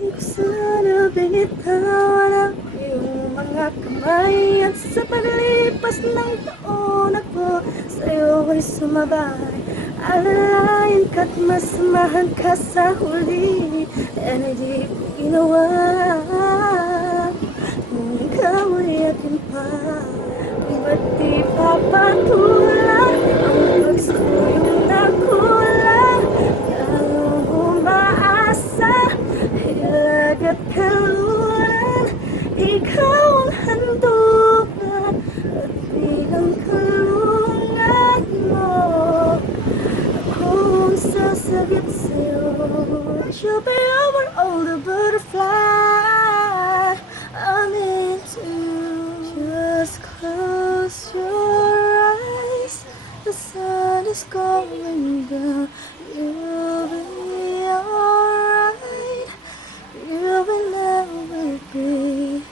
Di ko sana binitawan ang iyong mga kamay. At sa paglipas ng taon ako sa'yo ay sumabay. Alalayan ka't masamahan ka sa huli. Yan ay di ko ginawa. Kung ikaw ay akin pa, ba't di papatulan ang pagsuyong na kulang? Lalong umaasa, hilag at kalulan. Ikaw ang handugan at bilang kalungan mo. Akong sasagip sa'yo. You'll be over all the butterfly I'm into. Just close your eyes. The sun is going down. You'll be alright. You will never be.